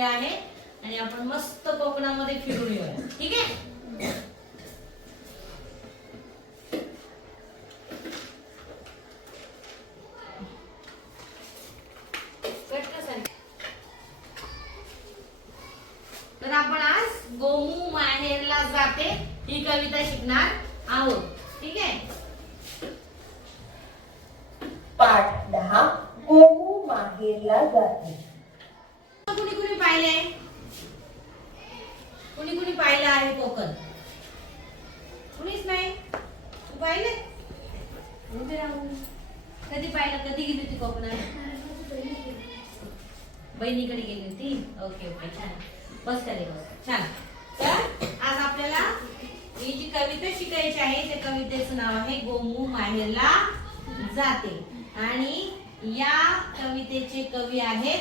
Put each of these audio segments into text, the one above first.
वेळ आहे आणि आपण मस्त कोकणामध्ये फिरून येऊया. ठीक आहे. तर आपण आज गोमू माहेरला जाते ही कविता शिकणार आहोत. ठीक आहे. पाठ 10 गोमू माहेरला जाते. कुणी कुणी पाहिलंय? कुणी कुणी पाहिलं आहे कोकण? कुणीच नाही. तू पाहिले? कधी पाहिलं? कधी गेली होती कोकणात? बहिणीकडे गेली होती. ओके ओके छान. बस करे बस. छान. तर आज आपल्याला ही जी कविता शिकायची आहे त्या कवितेचं नाव आहे गोमू माहेरला जाते आणि या कवितेचे कवी आहेत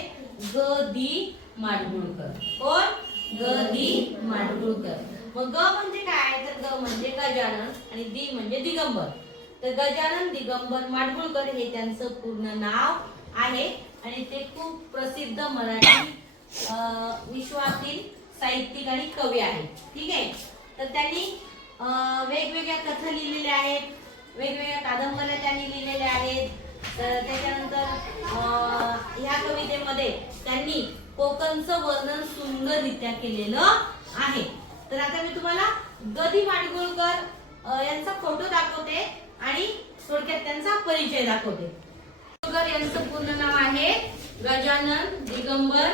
ग.दी. माडगुळकर. कोण? ग.दी. माडगुळकर. मग ग म्हणजे काय? तर ग म्हणजे गजानन आणि दी म्हणजे दिगंबर. तर गजानन दिगंबर माडगुळकर हे त्यांचं पूर्ण नाव आहे आणि ते खूप प्रसिद्ध मराठी विश्वातील साहित्यिक आणि कवी आहेत. ठीक आहे. तर त्यांनी वेगवेगळ्या कथा लिहिलेल्या आहेत, वेगवेगळ्या कादंबऱ्या त्यांनी लिहिलेल्या आहेत. तर त्याच्यानंतर ह्या कवितेमध्ये त्यांनी कोकणचं वर्णन सुंदररित्या केलेलं आहे. तर आता मी तुम्हाला ग.दी. माडगुळकर यांचा फोटो दाखवते आणि थोडक्यात त्यांचा परिचय दाखवते. माडगुळकर यांचं पूर्ण नाव आहे गजानन दिगंबर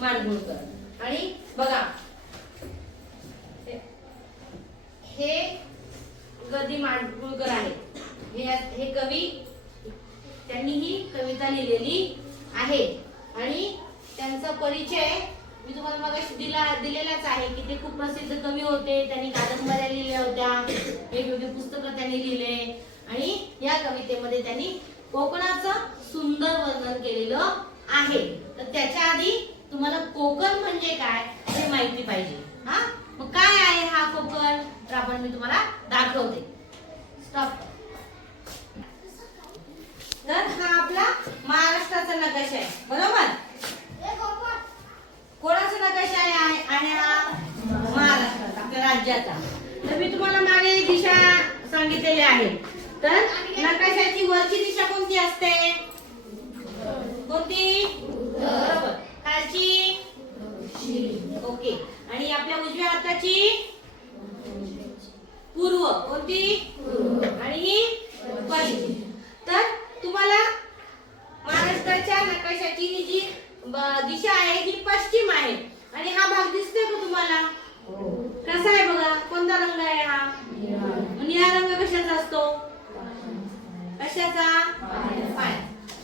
माडगुळकर. आणि बघा हे ग.दी. माडगुळकर आहेत. हे कवी त्यांनी ही कविता लिहिलेली आहे आणि त्यांचा परिचय मी तुम्हाला मगाशी दिलेलाच आहे की ते खूप प्रसिद्ध कवी होते. त्यांनी कादंबऱ्या लिहिल्या होत्या, वेगवेगळे पुस्तकं त्यांनी लिहिले आणि या कवितेमध्ये त्यांनी कोकणाचं सुंदर वर्णन केलेलं आहे. तर त्याच्या आधी तुम्हाला कोकण म्हणजे काय हे माहिती पाहिजे. हा मग काय आहे हा कोकण? तर आपण मी तुम्हाला दाखवते. स्टॉप. तर हा आपला महाराष्ट्राचा नकाशा आहे. बरोबर? कोणाचा नकाशा आहे? आणि हा महाराष्ट्राचा, आपल्या राज्याचा. तर मी तुम्हाला मागे दिशा सांगितलेल्या आहेत. तर नकाशाची वरची दिशा कोणती असते? कोणती? बरोबर. खालची? ओके. आणि आपल्या उजव्या हाताची? पूर्व. कोणती? आणि ही पश्चिम. तर तुम्हाला महाराष्ट्राच्या नकाशाची ही जी दिशा आहे ही पश्चिम आहे आणि हा भाग दिसतोय का तुम्हाला? कसा आहे बघा? कोणता रंग आहे हा? निळा रंग कशाचा असतो? कशाचा?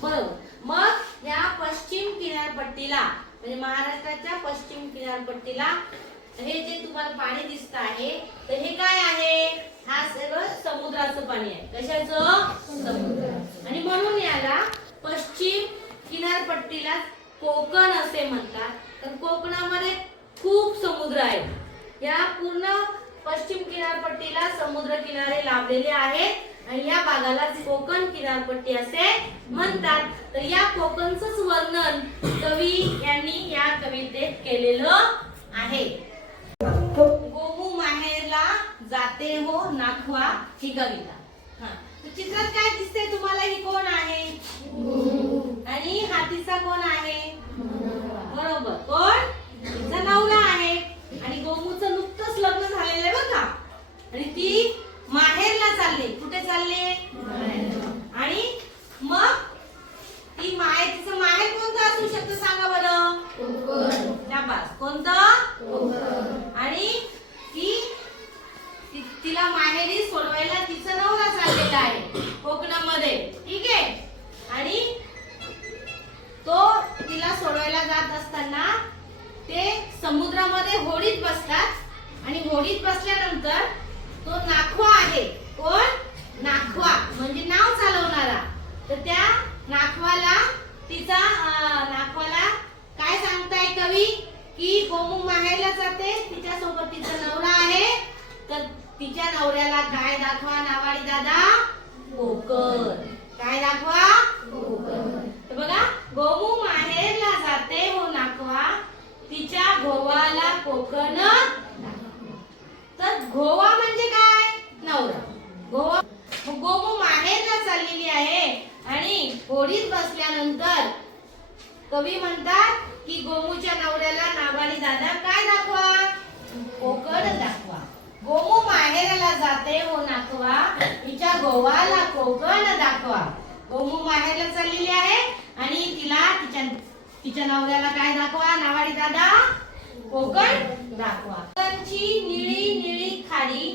बरोबर. मग या पश्चिम किनारपट्टीला म्हणजे महाराष्ट्राच्या पश्चिम किनारपट्टीला हे जे तुम्हाला पाणी दिसत आहे तर हे काय आहे? हा सगळं समुद्राचं पाणी आहे. कशाचं? समुद्राचं. आणि म्हणून याला पश्चिम किनारपट्टीला कोकण असे म्हणतात. तर कोकणामध्ये खूप समुद्र आहेत. या पूर्ण पश्चिम किनारपट्टीला समुद्र किनारे लाभलेले आहेत आणि या भागाला कोकण किनारपट्टी असे म्हणतात. तर या कोकणचंच वर्णन कवी यांनी या कवितेत केलेलं आहे. गोमू माहेरला जाते हो नाखवा ही कविता. चित्रात काय दिसते तुम्हाला? ही कोण आहे? आणि हातीचा कोण आहे? बरोबर. कोण? तिचा नवरा आहे. आणि गोमूचं नुकतंच लग्न झालेलं आहे बघा. आणि ती माहेरला चालली. कुठे चालली? आणि मग ती तिचं माहेर कोणतं असू शकतं सांगा बरं? कोणतं? आणि तिला माहेरी सोडवायला तिचा नवरा चाललेला आहे कोकणामध्ये. ठीक आहे. आणि तो तिला सोडवायला जात असताना ते समुद्रामध्ये होडीत बसतात आणि होडीत बसल्यानंतर तो नाखवा आहे. कोण? नाखवा म्हणजे नाव चालवणारा. तर त्या नाखवाला नाखवाला काय सांगताय कवी की गोमू माहेरला जाते, तिच्या सोबत तिचा नवरा आहे. तर तिच्या नवऱ्याला काय दाखवा नावाडी दादा? कोकण. काय दाखवा? कोकण. तर बघा गोमू माहेरला जाते हो नाखवा, तिच्या हिच्या गोवाला कोकण तर गोवा म्हणजे काय नवरा गोवा गोमू माहेरला चाललेली आहे आणि होडीत बसल्यानंतर कवी म्हणतात की गोमूच्या नवऱ्याला नावाडी दादा काय दाखवा कोकण दाखवा गोमू माहेराला जाते हो नाखवा हिच्या गोवाला कोकण दाखवा गोमू माहेरला चाललेली आहे आणि तिच्या नवऱ्याला काय दाखवा नावाडी दादा कोकण दाखवा कोकणची निळी निळी खाडी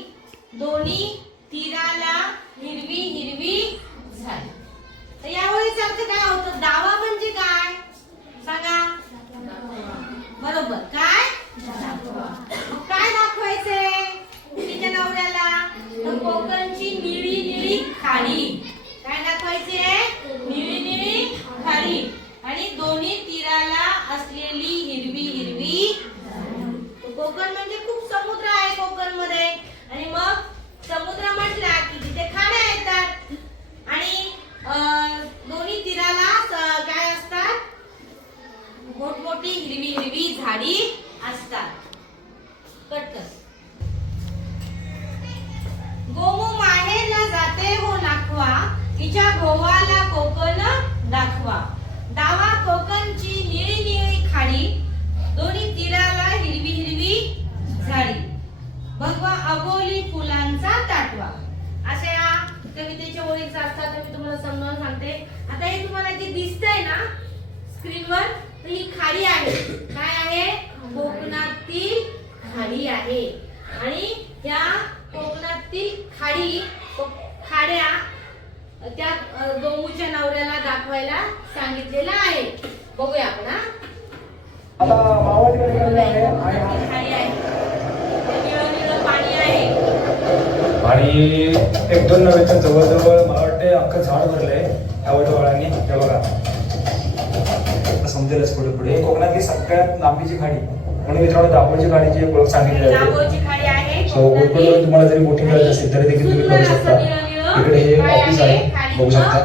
दोन्ही तीराला हिरवी हिरवी झाली तर यावेळी अर्थ काय होतं दावा म्हणजे काय सांगा बरोबर काय मग काय दाखवायचंय तिच्या नवऱ्याला तर कोकणची निळी निळी खाडी काय दाखवायचे निळी निळी खाडी आणि दोन्ही तीराला असलेली हिरवी हिरवी कोकण म्हणजे खूप समुद्र आहे कोकण मध्ये आणि मग समुद्र म्हटला की तिथे खाड्या येतात आणि दोन्ही तीराला काय असतात मोठमोठी हिरवी हिरवी झाडी असतात कटकस गोमू माहेरला जाते हो नाखवा तिच्या गोवाला कोकण दाखवा डावा कोकणची निळी निळी खाडी दोन्ही तीराला हिरवी हिरवी झाडी भगवा अबोली फुलांचा ताटवा असे या कवितेच्या ओळीचा अर्थ आता मी तुम्हाला समजावून सांगते आता हे तुम्हाला जे दिसतंय ना स्क्रीनवर तर ही खाडी आहे काय आहे कोकणातील खाडी आहे आणि या कोकणातील खाड्या त्या गोमूच्या नवऱ्याला दाखवायला सांगितलेलं आहे बघूया आपण आता मावळतीकडे गेलेलो आहे आणि खाडी आहे निळं निळं पाणी आहे आणि एक दोन नव्हेच्या जवळजवळ मला वाटते अख्खं झाड भरलंय ह्या वटवाळांनी हे बघा समजेलच पुढे पुढे कोकणातली सगळ्यात लांबीची खाडी म्हणून मित्रांनो दाभोळची खाडीची एक ओळख सांगितली दाभोळची खाडी आहे सो कोकणात तुम्हाला जरी मोठी मिळत असेल तरी देखील तुम्ही करू शकता इकडे हे ऑफिस आहे बघू शकता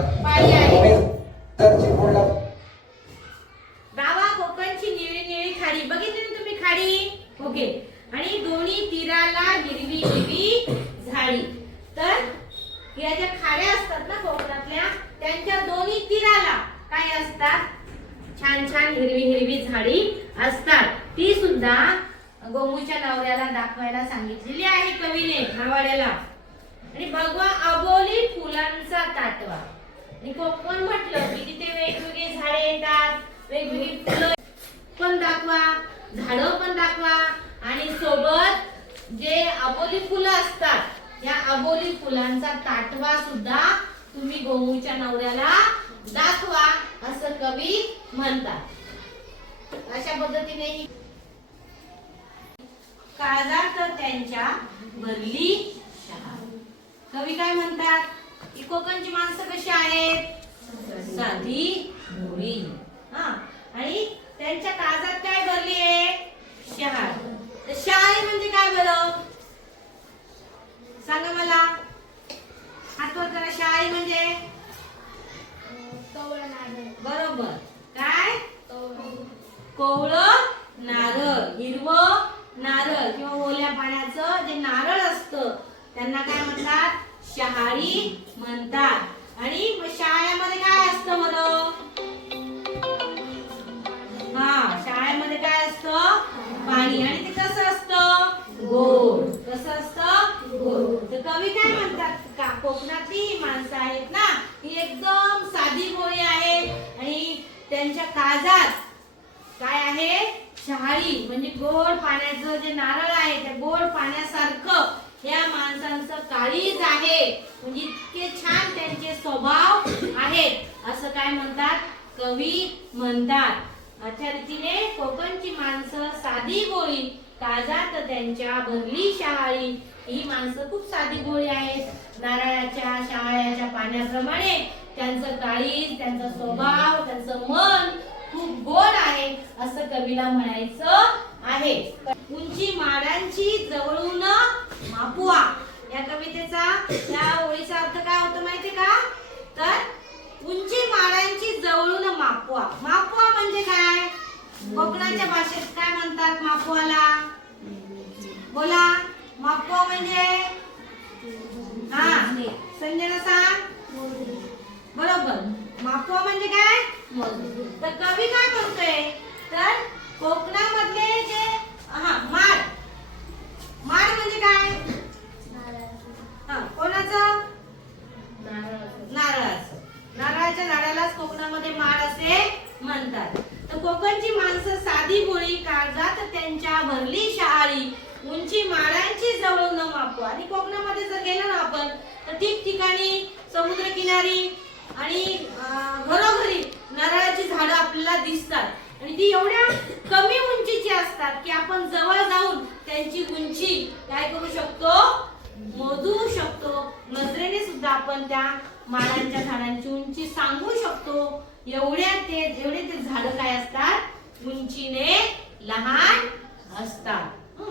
डावा कोकणची निळी निळी खाडी बघितली ना तुम्ही खाडी ओके आणि दोन्ही तीराला हिरवी हिरवी झाडी तर या ज्या खाड्या असतात ना कोकणातल्या त्यांच्या दोन्ही तीराला काय असतात छान छान हिरवी हिरवी झाडी असतात ती सुद्धा गोमूच्या नवऱ्याला दाखवायला सांगितलेली आहे कवीने नावाड्याला आणि भगवा अबोली फुलांचा ताटवा आणि कोकण म्हटलं की तिथे वेगवेगळे झाडे येतात वेगवेगळी फुलं पण दाखवा झाडं पण दाखवा आणि सोबत जे अबोली फुलं असतात या अबोली फुलांचा ताटवा सुद्धा तुम्ही गोमूच्या नवऱ्याला दाखवा असं कवी म्हणतात अशा पद्धतीने ही काळजात त्यांच्या भरली शहार कवी काय म्हणतात की कोकणची माणसं कशी आहेत साधी भोळी आणि त्यांच्या काळजात काय भरली आहे शहार तर शहारी म्हणजे काय बरं सांगा मला हातवर करा शहारी म्हणजे बरोबर काय कोवळं नारळ हिरवं नारळ किंवा ओल्या पाण्याचं जे नारळ असतं त्यांना काय म्हणतात शहाळी म्हणतात आणि शाळेमध्ये काय असतं बरं शाळेमध्ये काय असतं पाणी आणि ते कसं असतं गोड कसं असतं गोड तर कवी काय म्हणतात का कोकणातली ही माणसं आहेत ना ही एकदम साधी भोळी आहे आणि त्यांच्या काळजात काय आहे शहाळी म्हणजे गोड पाण्याचं जे नारळ आहे त्या गोड पाण्यासारखं या माणसांचं काळीज आहे म्हणजे इतके छान त्यांचे स्वभाव आहेत असं काय म्हणतात कवी म्हणतात अशा रीतीने कोकणची माणसं साधी भोळी काळजात त्यांच्या भरली शहाळी ही माणसं खूप साधी भोळी आहेत नारळाच्या शहाळ्याच्या पाण्याप्रमाणे त्यांचं काळीज त्यांचा स्वभाव त्यांचं मन खूप गोड आहे असं कवीला म्हणायचं आहे उंची माडांची जवळून मापुआ या कवितेचा या ओळीचा अर्थ काय होतो माहितीये का तर उंची माडांची जवळून मापुआ मापुआ म्हणजे काय कोकणाच्या भाषेत काय म्हणतात मापवाला? बोला, मापवा म्हणजे? हा, संजना सांग. बरोबर, मापवा म्हणजे काय? तर कवी काय म्हणतोय, तर कोकणामधले जे माड, माड म्हणजे काय? कोणाचं? नारळाचं. नारळाच्या झाडालाच कोकणामध्ये माड असे म्हणतात. तर कोकणची माणसं साधी भोळी, काळजात त्यांच्या भरली शहाळी, उंची माडांची जवळ न मापू. आणि कोकणामध्ये जर गेलो ना आपण तर ठिकठिकाणी समुद्र किनारी आणि घरोघरी नारळाची झाडं आपल्याला दिसतात आणि ती एवढ्या कमी उंचीची असतात की आपण जवळ जाऊन त्यांची उंची काय करू शकतो, मोजू शकतो. नजरेने सुद्धा आपण त्या माडांच्या झाडांची उंची सांगू शकतो. एवढे ते झाड काय असतात, उंचीने लहान असतात.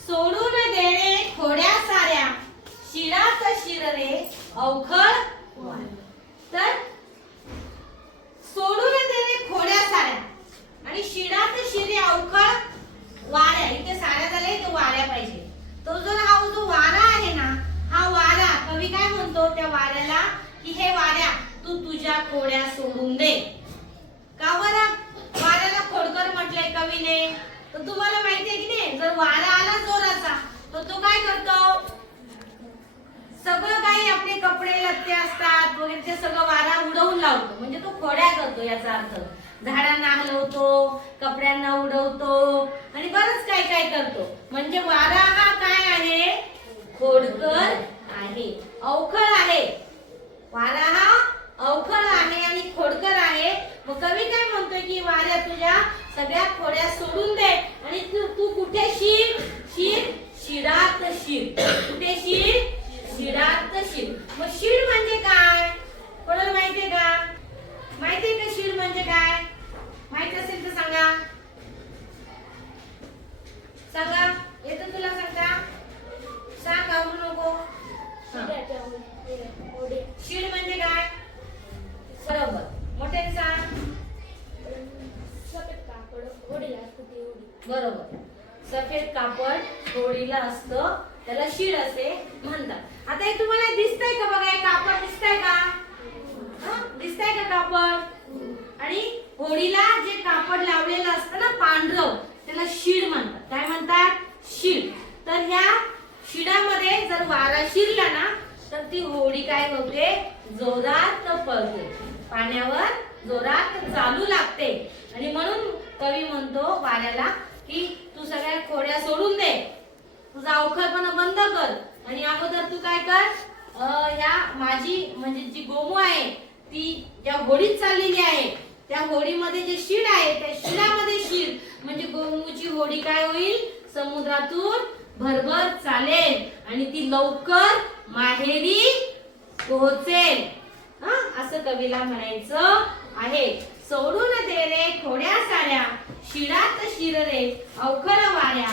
सोडून देणे खोड्या साऱ्या, शिरात शिर रे अवखळ. तर सोडून देणे खोड्या साऱ्या आणि शिरात शिरे अवखळ वाऱ्या. इथे साऱ्या झाल्या, इथे वाऱ्या पाहिजे. तो जो वारा आहे ना, हा वारा कवी काय म्हणतो त्या वाऱ्याला की हे वाऱ्या तू तुझ्या खोड्या सोडून दे. का बरं वाऱ्याला खोडकर म्हटलंय कवीने? तर तुम्हाला माहितीये की नाही, जर वारा आला जोराचा तर तो काय करतो, सगळं काही आपले कपडे लत्ते असतात वगैरे ते सगळं वारा उडवून लावतो. म्हणजे तो खोड्या करतो, याचा अर्थ झाडांना हलवतो, कपड्यांना उडवतो आणि बरंच काय काय करतो. म्हणजे वारा हा काय आहे, खोडकर आहे, अवखळ आहे. वारा हा अवखळ आहे आणि खोडकर आहे. मग कवी काय म्हणतोय की वाऱ्या तुझ्या सगळ्या खोड्या सोडून दे आणि तू कुठे शिर, शिर शिरात शिर. कुठे शिर, शिरात शिर. मग शिर म्हणजे काय, कोणाला माहितीये का? माहितीये का शिर म्हणजे काय? माहित असेल तर सांगा, सांगा. येतं तुला? सांगा, सांग, आवडू नको. शिड म्हणजे काय? बरोबर, मोठ्याने सांग. बरोबर, सफेद कापड होडीला असतं, त्याला शिड असे म्हणतात. आता हे तुम्हाला दिसतंय का? बघा, हे कापड दिसतंय का? दिसतंय का कापड? आणि होडीला जे कापड लावलेलं असतं ना पांढरं, त्याला शिड म्हणतात. काय म्हणतात? शिड. तर ह्या शिडामध्ये जर वारा शिरला ना तर ती होडी काय होते, जोरात पळते, पाण्यावर जोरात चालू लागते. आणि म्हणून कवी म्हणतो वाऱ्याला की तू सगळ्या खोड्या सोडून दे, तुझा अवखळपणा बंद कर आणि अगोदर तू काय कर, ह्या माझी म्हणजे जी गोमू आहे ती ज्या होडीत चाललेली आहे त्या होडीमध्ये जे शिड आहे त्या शिडामध्ये शिर. म्हणजे गोमूची होडी काय होईल, समुद्रातून भरभर चालेल आणि ती लवकर माहेरी पोहोचेल. असं कवीला म्हणायचं आहे. सोडून दे रे खोड्या साऱ्या, शिरात शिर रे अवखळ वाऱ्या,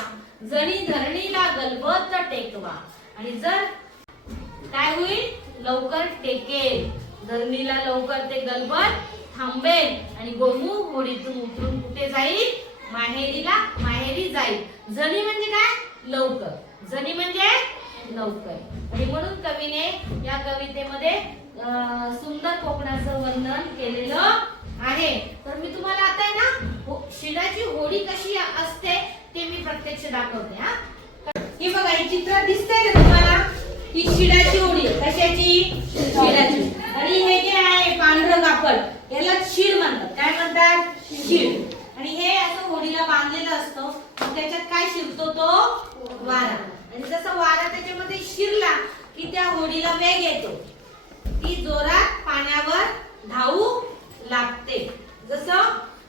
जणी धरणीला गलबत टेकवा. आणि जर काय होईल, लवकर टेकेल, धरणीला लवकर ते गलबत थांबेल आणि गोमू होडीतून उतरून कुठे जाईल, माहेरी जाईल. जणी म्हणजे काय, लवकर. जणी म्हणजे लवकर. आणि म्हणून कवीने या कवितेमध्ये सुंदर कोकणाचं वर्णन केलेलं आहे. तर मी तुम्हाला आता आहे ना शिडाची होडी कशी असते ते मी प्रत्यक्ष दाखवते. हे बघा, हे चित्र दिसतंय ना तुम्हाला, ही शिडाची होडी. कशाची? शिडाची. आणि हे जे आहे पांढरं कापड याला शिड म्हणतात. काय म्हणतात? शिड. आणि हे असं होडीला बांधलेलं असतं, त्याच्यात काय शिरतो, तो वारा. आणि जसा वारा त्याच्यामध्ये शिरला की त्या होडीला वेग येतो, ती जोरात पाण्यावर धावू लागते. जसं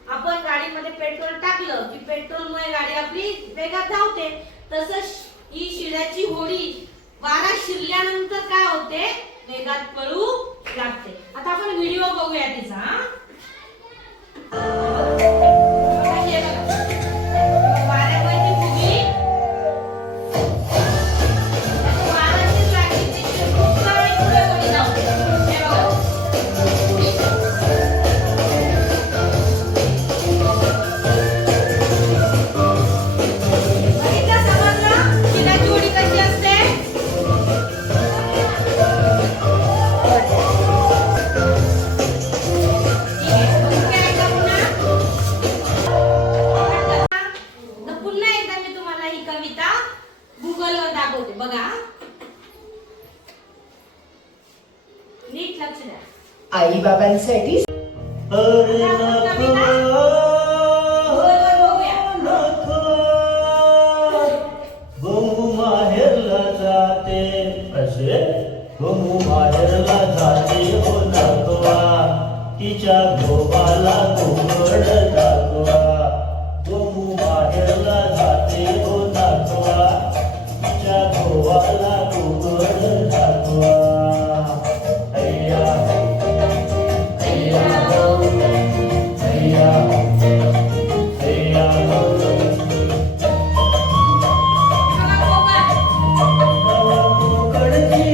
आपण गाडीमध्ये पेट्रोल टाकलं की पेट्रोलमुळे गाडी आपली वेगात धावते, तसं ही शिडाची होडी वारा शिरल्यानंतर काय होते, वेगात पळू लागते. आता आपण व्हिडिओ बघूया तिचा. नीट लक्ष द्या. आई बाबांसाठी माहेरला जाते असे माहेरला जाते हो नागवा तिच्या गोबाला गोकड दाखवा माहेरला जाते हो नागवा तिच्या गोबाला गोकड दाखवा अय्या अय्या अय्या अय्या चला कोकण. कोकडची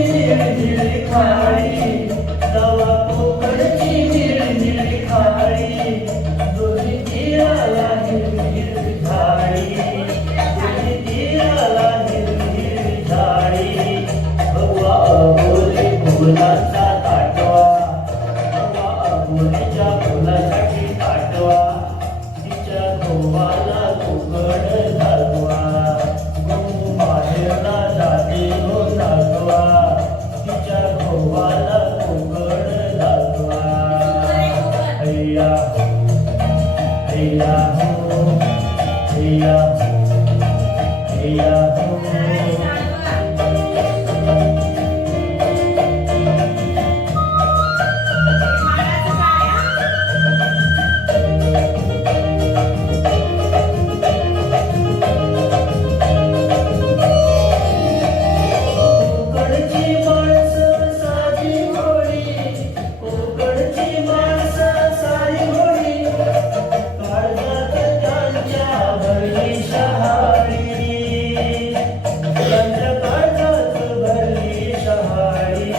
निळी खाळी तवा कोकडची निळी खाळी दोन्ही तीराला हिरवी झाडी दोन्ही तीराला हिरवी झाडी भगवा अबोले फुलांचा ताटवा भगवा अबोलेच्या फुलासाठी ताटवा तिच्या गोवाला कोकण दाखवा माहेरला जाते हो दाखवा तिच्या गोवाला कोकण दाखवा हैया हैया हो हैया हैया हो कोकडची माणसं साधी होळी कोकडची माणसं साधी होळी काळजात त्यांच्या भरली शहाळी त्यांच्या काळजात भरली शहाळी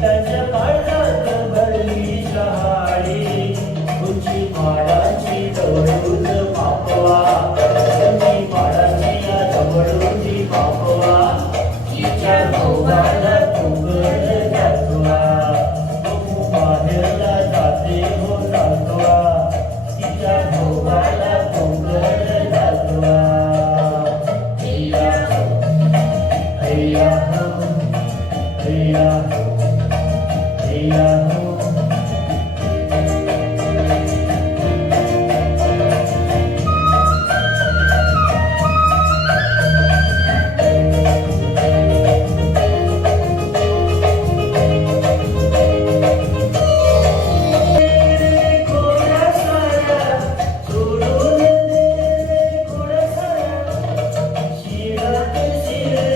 त्यांच्या काळजात भरली शहाळी तुझी माडाची जवळून मापवा तुझी माडाची या जवळून मापवा तिच्या गोवाला कोकण दाखवा माहेरला जाते हो दाखवा तिच्या गोवाला कोकण दाखवा हैया हैया हैया हैया कोडा सारा सोडून दे कोडा सारा शिरात शिरे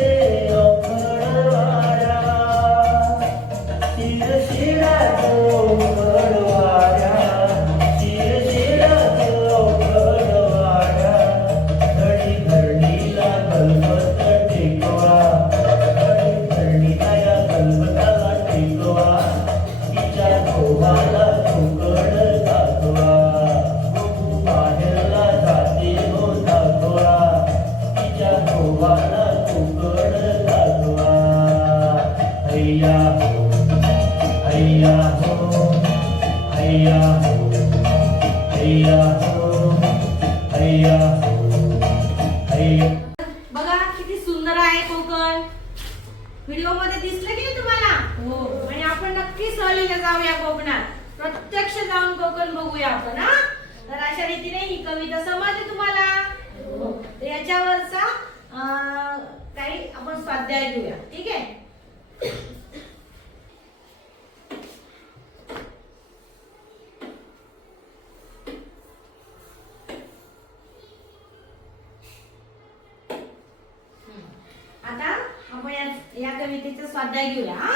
अखडवाड्या शिर शिरात अखडवाड्या शिर शिरात अखडवाड्या घडी घडीला गलबत टेकवा घडी घडीला या गलबताला टेकवा तिच्या गोवाला कोकण दाखवा माहेरला जाते हो दाखवा तिच्या गोवाला कोकण दाखवा हैया हैया हो हैया हैया हो हैया हैया बघा किती सुंदर आहे कोकण. व्हिडिओ मध्ये दिसलं की नाही तुम्हाला? आणि आपण नक्की सहलीला जाऊया कोकणात. प्रत्यक्ष जाऊन कोकण बघूया आपण. हा, तर अशा रीतीने ही कविता समजली तुम्हाला? तर याच्यावरचा काही आपण स्वाध्याय घेऊया. ठीक आहे. आता आपण या कवितेचा स्वाध्याय घेऊया. हा,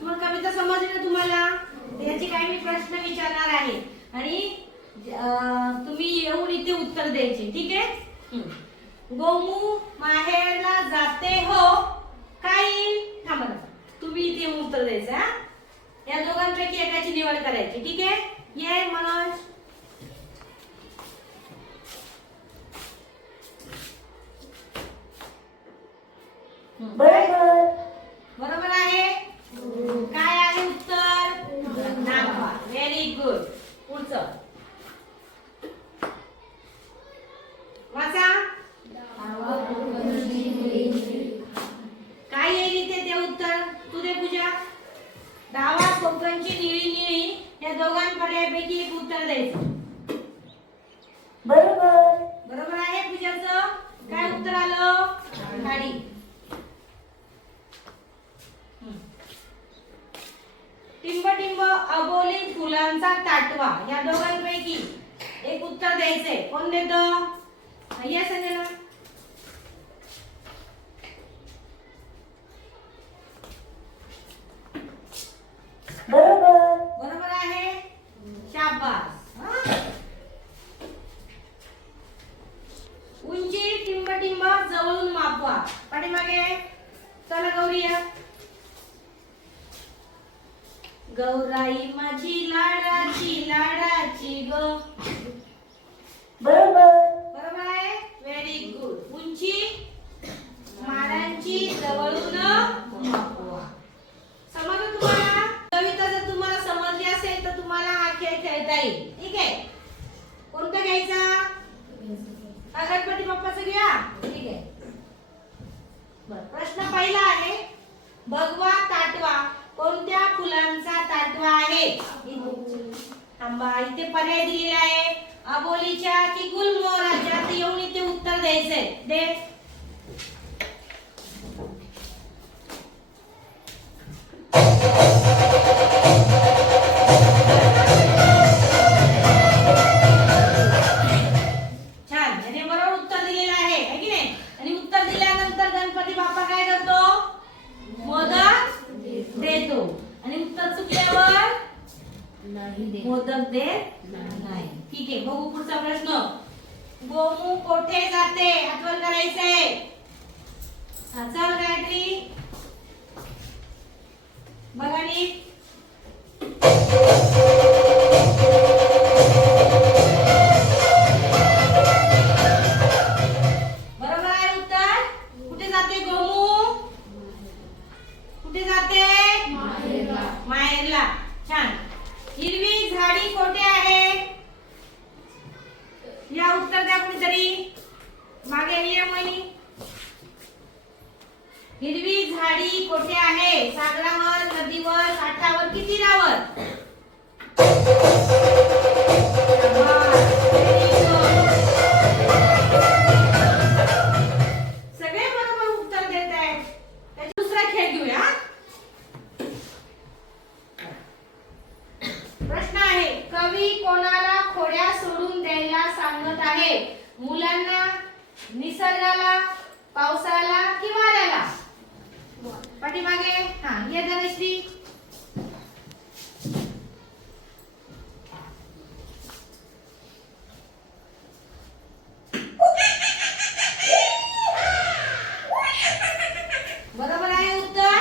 तुम्हाला कविता समजली ना तुम्हाला? याची काही मी प्रश्न विचारणार आहे आणि तुम्ही येऊन इथे उत्तर द्यायचे. ठीक आहे. गोमू माहेरला जाते हो काही थांबा ना. तुम्ही इथे येऊन उत्तर द्यायचं. हा, या दोघांपैकी एकाची निवड करायची. ठीक आहे. ये मनोज. बरोबर. बरोबर आहे. काय आहे उत्तर? नागवा. Very good. पुढचं वाचा. काय येईल इथे ते उत्तर? तू दे पूजा. डावा कोकण दोघांपैकी एक उत्तर द्यायचं. बरोबर. बरोबर आहे पूजाचं. काय उत्तर आलं? गाडी. टिंब टिंब अबोली फुलांचा ताटवा, या दोघांपैकी एक उत्तर द्यायचंय. कोण देतं? या संजना. बरोबर. बरोबर आहे. शाबास. हा? उंची टिंब टिंब जवळून मापवा. पाठीमागे चला गौरी या. गौराई माझी लाडाची लाडाची ग. बरोबर. बरोबर आहे. Very good. उंची माडांची जवळून मापवा. समजलं तुम्हाला? कविता जर तुम्हाला समजली असेल तर तुम्हाला हा खेळ खेळता येईल. ठीक आहे. कोणता घ्यायचा? हा गणपती बाप्पाचा घ्या. ठीक आहे. बर, प्रश्न पहिला आहे, भगवा ताटवा कोणत्या फुलांचा ताटवा आहे? थांबा, इथे पर्याय दिलेला आहे. अबोलीच्या की गुलमोहराच्या. ते येऊन इथे उत्तर द्यायचंय. दे. छान, याने बरोबर उत्तर दिलेलं आहे की नाही? आणि उत्तर दिल्यानंतर गणपती बाप्पा काय करतो? मोदक देतो. आणि उत्तर चुकल्यावर मोदक देत नाही. ठीक आहे, बघू पुढचा प्रश्न. गोमू कोठे जाते? आठवण करायचंय. चल गायत्री बघा नीट. बरोबर आहे उत्तर. कुठे जाते गोमू? कुठे जाते? माहेरला. छान. हिरवी झाडी कोठे आहे? या उत्तर द्या कुणीतरी. मागे नियमनी. हिरवी झाडी कोठे आहे? सागरावर, नदीवर, काठावर की तीरावर? सगळे बरोबर उत्तर देत आहेत. त्याचा दुसरा खेळ घेऊया. प्रश्न आहे, कवी कोणाला खोड्या सोडून द्यायला सांगत आहे? मुलांना, निसर्गाला, पावसाला की वाऱ्याला? पाठीमागे. हा, ये धनश्री. बरोबर आहे उत्तर.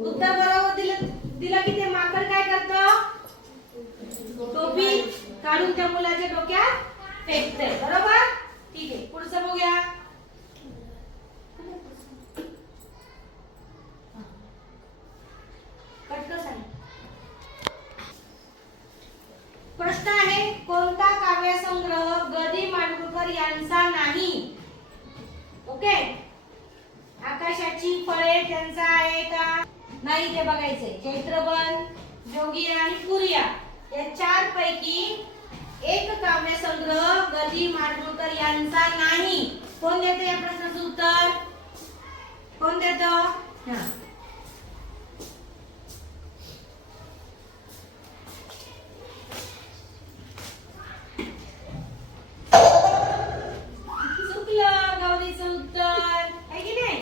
उत्तर बरोबर दिलं की ते माकड काय करतं? टोपी काढून त्या मुलाच्या डोक्यात फेकते. बरोबर. ठीक आहे, पुढचं बघूया. प्रश्न आहे, कोणता काव्यसंग्रह ग.दी. माडगूळकर यांचा नाही? ओके. आकाशाची फळे त्यांचा आहे का? नाही, ते बघायचंय. चैत्रबन, जोगिया आणि पुरिया या चार पैकी एक काव्यसंग्रह ग.दी. माडगूळकर यांचा नाही. कोण देतं या प्रश्नाचं उत्तर? कोण देतं? हा, चुकलं. गौरीचं उत्तर आहे की नाही?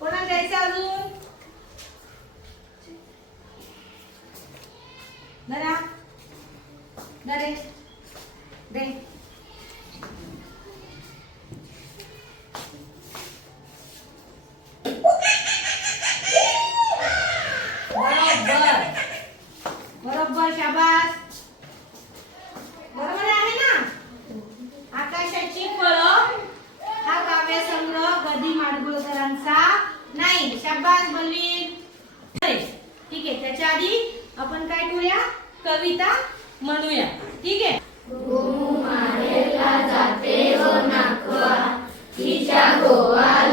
कोणाला द्यायचं अजून? धरा, धरे दे. बरोबर. बरोबर, शाबास. बरोबर आहे ना? आकाशाची फळं हा काव्यसंग्रह ग.दी. माडगूळकरांचा नाही. शाबास बलवीर. ठीक आहे, त्याच्या आधी आपण काय करूया? कविता म्हणूया. ठीक आहे. गोमू माहेरला जाते हो नाकवा, तिच्या गोवाला